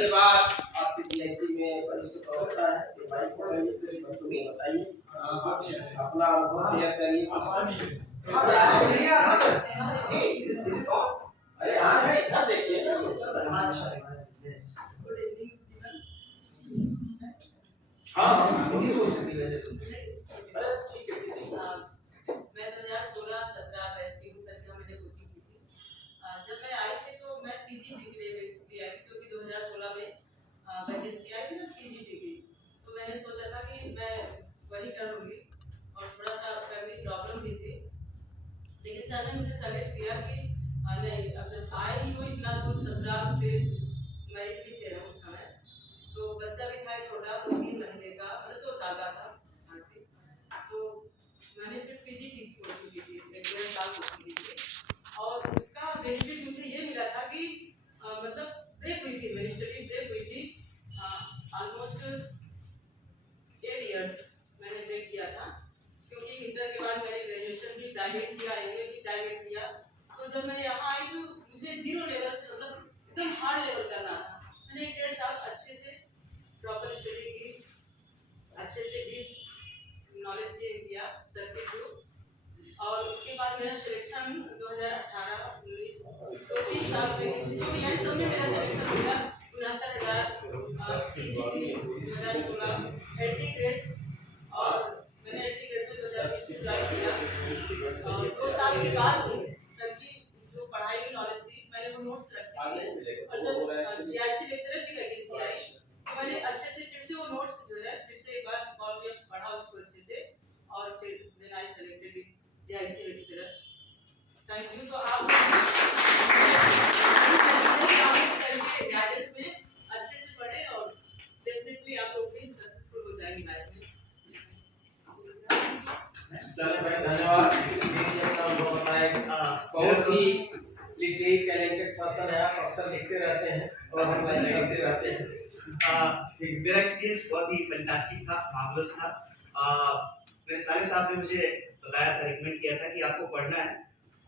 उसके बाद आपके पीआईसी में वरिष्ठ प्रवक्ता है ये माइक को बताइए अपना अनुभव शेयर करिए। अरे हाँ है इधर देखिए ना चल रहा है। हाँ हिंदी बोल सकती है अरे ठीक है। मैं 2016-17 बैच की संख्या मैंने कोचिंग की थी। जब मैं आई थी तो मैं टीजीटी के लिए बेसिकली आई थी क्योंकि 2016 में वैकेंसी आई थी ना टीजीटी की, तो मैंने सोचा था कि मैं वही कर लूँगी और थोड़ा सा फैमिली प्रॉब्लम भी थी, लेकिन सर ने मुझे सजेस्ट किया कि नहीं अब जब आए ही हो इतना दूर 17 थे मेरिट भी थे उस समय, तो बच्चा भी था छोटा 3 महीने का मतलब 2 साल का था, तो मैंने फिर पीजीटी की कोचिंग की थी 1-1.5 साल कोचिंग की थी और उसका बेनिफिट मुझे ये मिला था कि मतलब ब्रेक हुई थी मेरी स्टडी ब्रेक हुई थी ऑलमोस्ट 8 इयर्स मैंने ब्रेक किया था क्योंकि इंटर के बाद मैंने ग्रेजुएशन भी प्राइवेट किया एमए भी प्राइवेट किया। तो जब मैं यहाँ आई तो मुझे 0 लेवल से मतलब एकदम हार्ड लेवल करना था। मैंने 1-1.5 साल अच्छे से प्रॉपर स्टडी की, अच्छे से डीप नॉलेज गेन किया सर के थ्रू और उसके बाद मेरा सिलेक्शन 2018-19 तो 3 साल वैकेंसी जो भी है सब में मेरा सिलेक्शन मिला 69,000 टीजीटी 2016 एटी ग्रेड और मैंने एटी ग्रेड में 2020 में ज्वाइन किया और 2 साल के बाद सर की जो पढ़ाई की नॉलेज थी मैंने वो नोट्स रखी थी और जब जीआईसी लेक्चरर की वैकेंसी आई तो मैंने अच्छे से फिर से वो नोट्स जो है फिर से एक बार कॉल किया पढ़ा उसको अच्छे से और फिर then I selected GIC lecturer. Thank you. तो आप गाइडेंस में अच्छे से पढ़े और डेफिनेटली आप लोग भी सक्सेसफुल हो जाएंगे लाइफ में। धन्यवाद। बहुत ही लिटरेट टैलेंटेड पर्सन है, आप अक्सर लिखते रहते हैं और हम लिखते रहते हैं। मेरा एक्सपीरियंस बहुत ही फैंटास्टिक था, मार्वलस था। मेरे सारे साहब ने मुझे बताया था, रिकमेंड किया था कि आपको पढ़ना है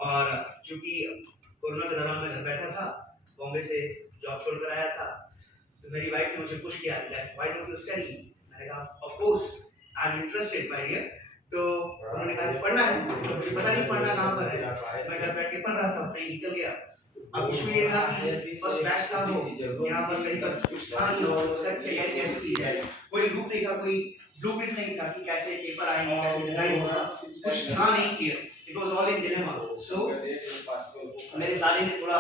और चूंकि कोरोना के दौरान मैं घर बैठा था, बॉम्बे से जॉब छोड़कर आया था, तो मेरी वाइफ ने मुझे पुश किया that why don't you study. मैंने कहा of course I am interested भाई। तो उन्होंने कहा पढ़ना है, तो मुझे पता नहीं पढ़ना कहाँ पर है, मैं घर बैठ के पढ़ रहा था, ब्रेक निकल गया। अब इशू ये था कि फर्स्ट बैच था वो यहाँ पर कहीं पर कुछ था नहीं और उसका तैयारी कैसे की जाए, कोई रूपरेखा कोई ब्लूप्रिंट नहीं था कि कैसे पेपर आएंगे, कैसे डिजाइन होगा, कुछ था नहीं clear. It was all in dilemma. So मेरे साले ने थोड़ा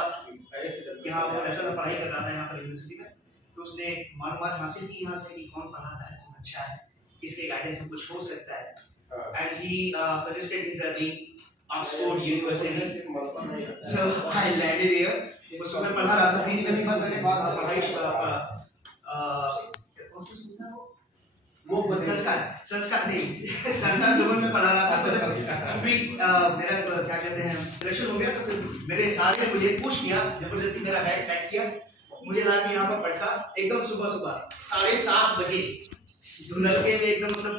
यहाँ पर रहता था, पढ़ाई कर रहा था यहाँ पर यूनिवर्सिटी में, तो उसने मालूमात हासिल की यहाँ से कि कौन पढ़ाता है, कौन अच्छा है, किसके गाइडेंस में कुछ हो सकता है, and he suggested me the name Oxford University. So I landed here. उसमें मैं पढ़ा रहा था, पहली बार मैंने पढ़ाई वो संस्कार नहीं संस्कार लोगों में पढ़ा रहा था। फिर मेरा क्या कहते हैं सिलेक्शन हो गया, तो फिर मेरे सारे ने मुझे पूछ किया, जबरदस्ती मेरा बैग पैक किया, मुझे ला के यहाँ पर पढ़ता एकदम सुबह 7:30 बजे धुंधलके में एकदम मतलब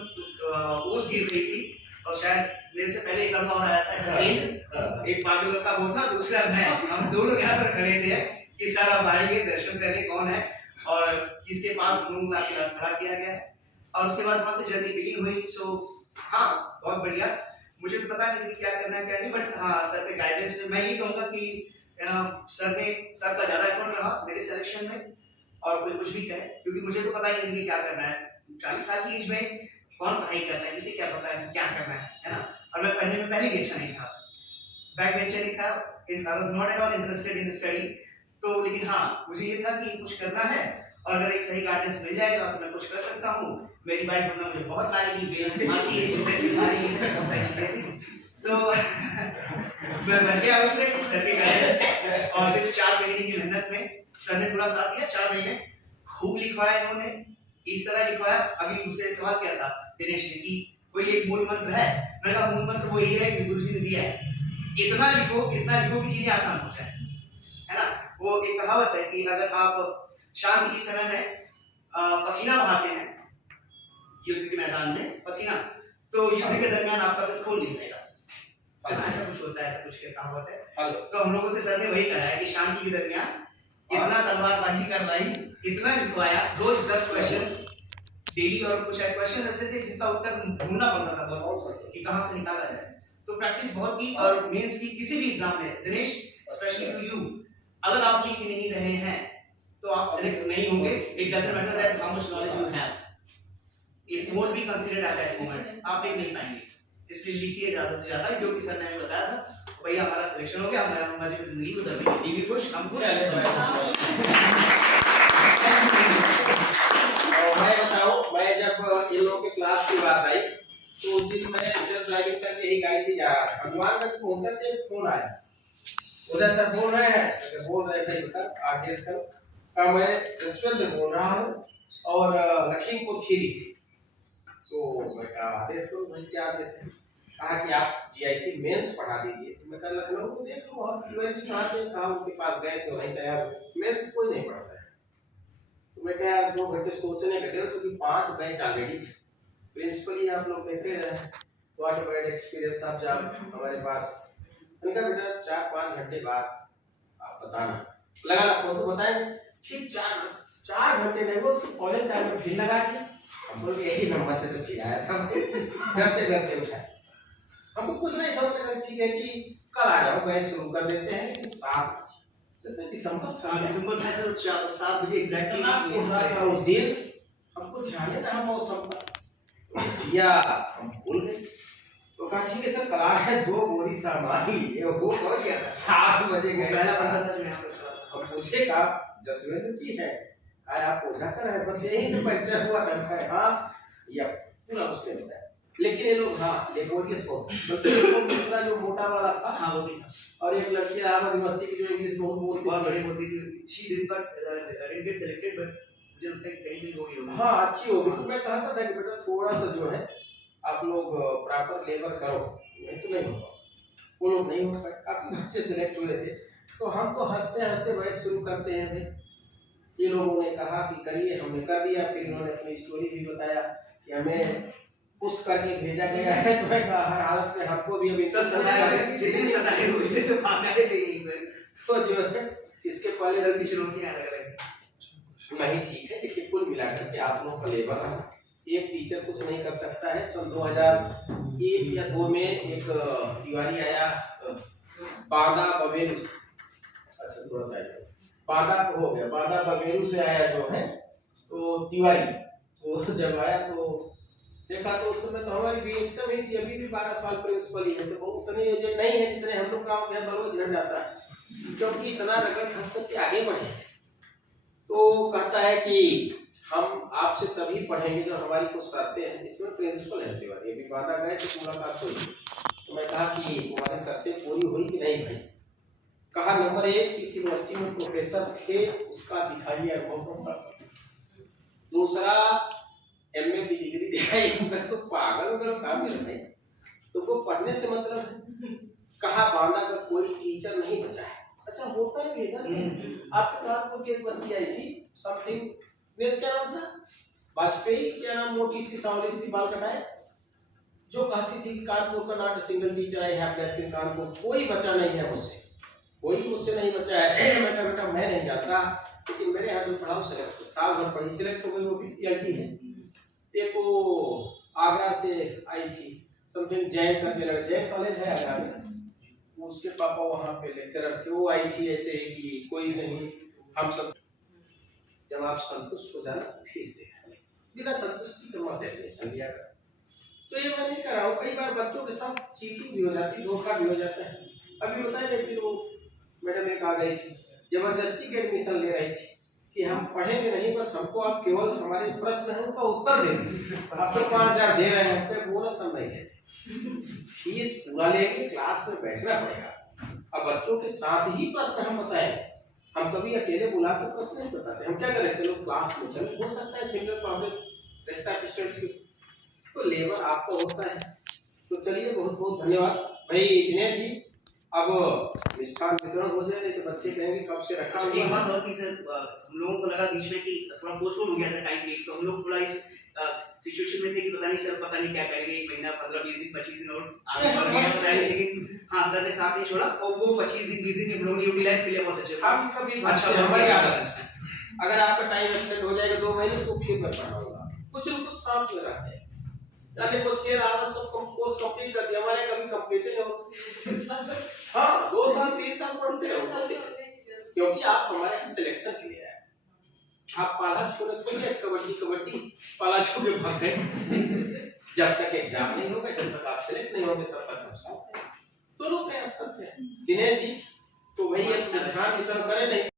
ओस गिर रही थी और शायद मेरे से पहले एक लड़का और आया था, एक पागल लड़का वो था, दूसरा मैं, हम दोनों यहाँ पर खड़े थे कि सर अब आएंगे दर्शन करने कौन है और किसके पास रूम ला के खड़ा किया गया है। और उसके बाद वहाँ से जर्नी बिगिन हुई। सो हाँ बहुत बढ़िया, मुझे तो पता नहीं कि क्या करना है क्या नहीं, बट हाँ सर के गाइडेंस में मैं ये कहूँगा कि सर का ज़्यादा एफर्ट रहा मेरे सिलेक्शन में, और कोई कुछ भी कहे क्योंकि मुझे तो पता ही नहीं कि क्या करना है। 40 साल की एज में कौन पढ़ाई करना है, किसे क्या पता है क्या करना है ना। और मैं पढ़ने में पहले बेंचर नहीं था, बैक बेंचर नहीं था, I was not at all interested in study. तो लेकिन हाँ मुझे ये था कि कुछ करना है और अगर एक सही गाइडेंस मिल जाएगा तो मैं कुछ कर सकता हूँ। मेरी वाइफ ने मुझे बहुत मारेगी, बेइज्जती मारी है, जैसे मारी है, तो मैं बन गया उससे सर के गाइडेंस से। और सिर्फ 4 महीने की मेहनत में सर ने पूरा साथ दिया। 4 महीने खूब लिखवाया इन्होंने, इस तरह लिखवाया। अभी मुझसे सवाल किया था दिनेश ने कि कोई एक मूल मंत्र है, मैंने कहा मूल मंत्र वो ये है कि गुरुजी ने दिया है, इतना लिखो कि चीजें आसान हो जाए, है ना। वो एक कहावत है कि अगर आप शांति के समय में पसीना बहाते हैं युद्ध के मैदान में पसीना, तो युद्ध के दरमियान आपका फिर खून नहीं बहेगा, ऐसा कुछ होता है, ऐसा कुछ कहावत है। तो हम लोगों से सर ने वही कहा है कि शांति के दरमियान इतना तलवारबाजी करवाई, इतना लिखवाया, रोज 10 क्वेश्चंस डेली, और कुछ क्वेश्चन ऐसे थे जिसका उत्तर ढूंढना पड़ता था बहुत कि कहां से निकाला जाए। तो प्रैक्टिस बहुत की, और मेंस की किसी भी एग्जाम में दिनेश स्पेशली टू यू, अगर आप लिख नहीं रहे हैं तो आप सिलेक्ट नहीं होंगे। It doesn't matter that how much knowledge you have, it won't be considered at that moment, आप लिख नहीं पाएंगे। इसलिए लिखिए ज्यादा से ज्यादा, जो कि सर ने हमें बताया था। भैया हमारा सिलेक्शन हो गया, हम मजे में जिंदगी गुजर रही है, ये भी खुश, हम खुश। मैं बताऊं, मैं जब इन लोगों की क्लास की बात आई तो उस दिन मैं सेल्फ ड्राइविंग करके ही गाड़ी से जा रहा था। हनुमान में पहुंचा तो एक फोन आया, उधर सर बोल रहे हैं, बोल रहे थे उधर आदेश कर का मैं जसवंत बोल रहा हूँ और लखीमपुर खीरी से। तो मैं कहा आदेश करो, मैं क्या आदेश है? कहा कि आप जीआईसी मेंस पढ़ा दीजिए। तो मैं कल लखनऊ में देख लो, और जी कहाँ थे, कहा उनके पास गए थे, वहीं तैयार हुए। मेंस कोई नहीं पढ़ता है। तो मैं क्या 2 घंटे सोचने का दे, क्योंकि 5 बैच ऑलरेडी थे। प्रिंसिपली आप लोग देखे रहे, व्हाट बैड एक्सपीरियंस आप जब हमारे पास। उनका बेटा 4-5 घंटे बाद आप बताना लगा ना, तो बताएंगे ठीक 4 घंटे नहीं, वो उसको कॉलेज टाइम में फिर लगा दिया। हम लोग यही नंबर से तो फिर आया था, डरते डरते उठा। हमको कुछ नहीं समझ में, ठीक है कि कल आ जाओ, बैच शुरू कर देते हैं, लेकिन 7 दिसंबर था सर, 7 बजे एग्जैक्टली था उस दिन। हमको ध्यान है ना हम मौसम का, या हम भूल गए। तो कहा ठीक है सर, कल आ है, 2 बोरी सामान लिए, वो पहुंच गया 7 बजे गए। पहला बंदा था जो यहाँ पर हम पूछे का जसवेंद्र जी है, कहा आप ओझा सर है, बस यही से परिचय हुआ था। कहा हाँ, या पूरा उसने बताया। लेकिन ये लोग हाँ, ये बोल के दूसरा जो मोटा वाला था, हाँ वो भी था, और एक लड़की अहमद यूनिवर्सिटी की जो इंग्लिश बहुत बड़ी होती थी, she didn't get selected, but मुझे लगता है कहीं भी होगी। हाँ अच्छी होगी। तो मैं कहता था कि बेटा थोड़ा सा जो है आप लोग प्रॉपर लेबर करो, नहीं तो नहीं होगा। वो लोग नहीं हो पाए, काफी बच्चे सिलेक्ट हुए थे। तो हम तो हंसते हंसते बैच शुरू करते हैं भाई। ये लोगों ने कहा कि करिए, हमने कर दिया। फिर इन्होंने अपनी स्टोरी भी बताया कि हमें पुश करके भेजा गया है। तो मैं कहा हर हालत में हमको भी अभी सब सताए हुए से भाग आए थे एक बार। तो जो है इसके पहले गलती शुरू की अलग अलग नहीं, ठीक है। देखिए कुल मिलाकर के आप लोग का लेबर रहा, एक टीचर कुछ नहीं कर सकता है। सन 2001 या 2 में एक तिवारी आया, बादा बबेरू, अच्छा थोड़ा सा बादा हो गया, बादा बबेरू से आया जो है तो तिवारी। तो जब आया तो देखा तो उस समय तो हमारी बीएच कम ही थी, अभी भी 12 साल प्रिंसिपल ही है। तो वो उतने एजेंट नहीं है जितने हम लोग गाँव में बलोच झड़ जाता है, क्योंकि इतना रगड़ खस करके आगे बढ़े। तो कहता है कि हम आपसे तभी पढ़ेंगे जब हमारी कुछ शर्तें हैं। इसमें प्रिंसिपल है तिवारी, अभी बांधा गए तो मुलाकात हुई। तो मैं कहा कि तुम्हारी शर्तें पूरी हुई कि नहीं भाई? कहा नंबर 1 किस यूनिवर्सिटी में प्रोफेसर थे उसका दिखाइए अनुभव, दूसरा एमए की डिग्री दिखाई। तो पागल करो काम मिल रहे, तुमको पढ़ने से मतलब है। कहा बांधा का कोई टीचर नहीं बचा है। अच्छा होता भी है ना, आपके कानपुर की एक बच्ची आई थी, समथिंग देश क्या नाम था, वाजपेयी क्या नाम, मोटी सी सांवली सी बाल कटाए, जो कहती थी कानपुर का not single teacher I have left in Kanpur, कोई बचा नहीं है मुझसे, कोई मुझसे नहीं बचा है। मैं बेटा मैं नहीं जानता, लेकिन मेरे यहाँ जो पढ़ाओ सिलेक्ट, साल भर पढ़ी सिलेक्ट हो गई, वो भी एलटी है। एक वो आगरा से आई थी, समथिंग जैन करके लगा, जैन कॉलेज है आगरा में, उसके पापा वहाँ पे लेक्चरर थे। वो आई थी ऐसे कि कोई नहीं, हम सब, जब आप संतुष्ट हो जाना तो फीस दे, बिना संतुष्टि के मत एडमिशन लिया कर। तो ये मैं नहीं कर रहा हूँ, कई बार बच्चों के साथ चीटिंग भी हो जाती है, धोखा भी हो जाता है। अभी बताए, लेकिन वो मैडम एक आ गई थी, जबरदस्ती के एडमिशन ले रही थी कि हम पढ़ेंगे नहीं, बस हमको आप केवल हमारे प्रश्न है उनका उत्तर दे दीजिए, आपको 5000 दे रहे हैं, तो बोनस हम नहीं देते, फीस पूरा लेके क्लास में बैठना पड़ेगा। अब बच्चों के साथ ही प्रश्न हम बताएंगे, हम कभी अकेले बुला कर प्रश्न नहीं बताते। हम क्या करें, चलो क्लास में चलो, हो सकता है single problem rest of students की, तो लेबर आपको होता है। तो चलिए बहुत बहुत धन्यवाद भाई दिनेश जी, अब मिष्ठान वितरण हो जाए, नहीं तो बच्चे कहेंगे कब से रखा अच्छा, एक हुआ बात और कि सर हम लोगों को लगा बीच में कि थोड़ा पोस्टपोन हो गया था टाइम लीक, तो हम लोग थोड़ा इस सिचुएशन में थे कि पता नहीं सर, पता नहीं क्या करेंगे, 1 महीना 15-20 दिन 25 दिन और आगे बढ़ गया पता नहीं, लेकिन हाँ सर ने साथ नहीं छोड़ा और वो 25 दिन 20 दिन हम लोग ने यूटिलाइज किया बहुत अच्छे से। हम कभी अच्छा, हमारी आदत है, अगर आपका टाइम एक्सटेंड हो जाएगा 2 महीने तो फिर मैं पढ़ाऊंगा, कुछ न कुछ साथ में रहते हैं। जाने को 6 आदत सब कोर्स कंप्लीट कर दिया, हमारे कभी कंप्लीट नहीं होता। हाँ 2 साल 3 साल पढ़ते हो, क्योंकि आप हमारे यहाँ सिलेक्शन के लिए आए, आप पाला छोड़े थोड़ी है, कबड्डी पाला छोड़ के भाग गए। जब तक एग्जाम नहीं होगा, जब तक आप सिलेक्ट नहीं होंगे, तब तक हम साथ दोनों प्रयास करते हैं। दिनेश जी तो वही एक वितरण करें नहीं